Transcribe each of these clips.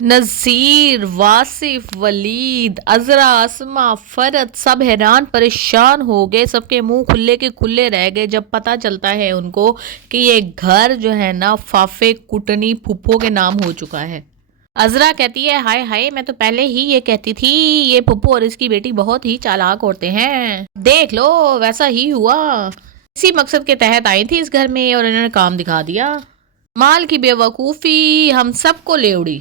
نذیر، واصف، ولید، عذرا، اسما، فرد سب حیران پریشان ہو گئے، سب کے منہ کھلے کے کھلے رہ گئے جب پتہ چلتا ہے ان کو کہ یہ گھر جو ہے نا فافے کٹنی پھپھو کے نام ہو چکا ہے۔ عذرا کہتی ہے ہائے ہائے، میں تو پہلے ہی یہ کہتی تھی یہ پھپھو اور اس کی بیٹی بہت ہی چالاک عورتیں ہیں، دیکھ لو ویسا ہی ہوا، اسی مقصد کے تحت آئی تھی اس گھر میں اور انہوں نے کام دکھا دیا۔ مال کی بے وقوفی ہم سب کو لے اڑی۔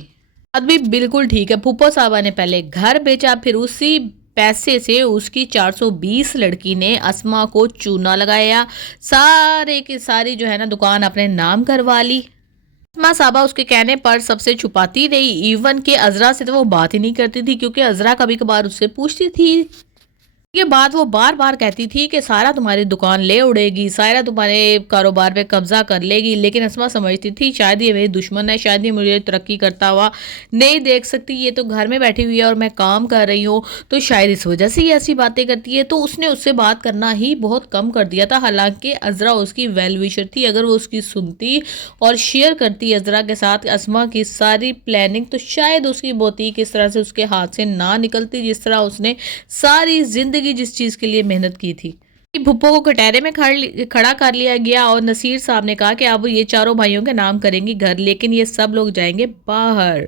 بات بھی بالکل ٹھیک ہے، پھپھو صاحبہ نے پہلے گھر بیچا، پھر اسی پیسے سے اس کی 420 لڑکی نے اسما کو چونا لگایا، سارے کی ساری جو ہے نا دکان اپنے نام کروا لی۔ اسما صاحبہ اس کے کہنے پر سب سے چھپاتی رہی، ایون کہ عذرا سے تو وہ بات ہی نہیں کرتی تھی، کیونکہ عذرا کبھی کبھار اس سے پوچھتی تھی۔ یہ بات وہ بار بار کہتی تھی کہ سارا تمہاری دکان لے اڑے گی، سارا تمہارے کاروبار پہ قبضہ کر لے گی، لیکن اسما سمجھتی تھی شاید یہ میری دشمن ہے، شاید یہ مجھے ترقی کرتا ہوا نہیں دیکھ سکتی، یہ تو گھر میں بیٹھی ہوئی ہے اور میں کام کر رہی ہوں، تو شاید اس وجہ سے یہ ایسی باتیں کرتی ہے، تو اس نے اس سے بات کرنا ہی بہت کم کر دیا تھا۔ حالانکہ عذرا اس کی ویل وشر تھی، اگر وہ اس کی سنتی اور شیئر کرتی عذرا کے ساتھ اسما کی ساری پلاننگ، تو شاید اس کی بوتیک اس طرح سے اس کے ہاتھ سے نہ نکلتی جس طرح اس نے ساری زندگی جس چیز کے لیے محنت کی تھی۔ پھپھو کو کٹہرے میں کھڑا کر لیا گیا اور نصیر صاحب نے کہا کہ اب یہ چاروں بھائیوں کے نام کریں گی گھر، لیکن یہ سب لوگ جائیں گے باہر۔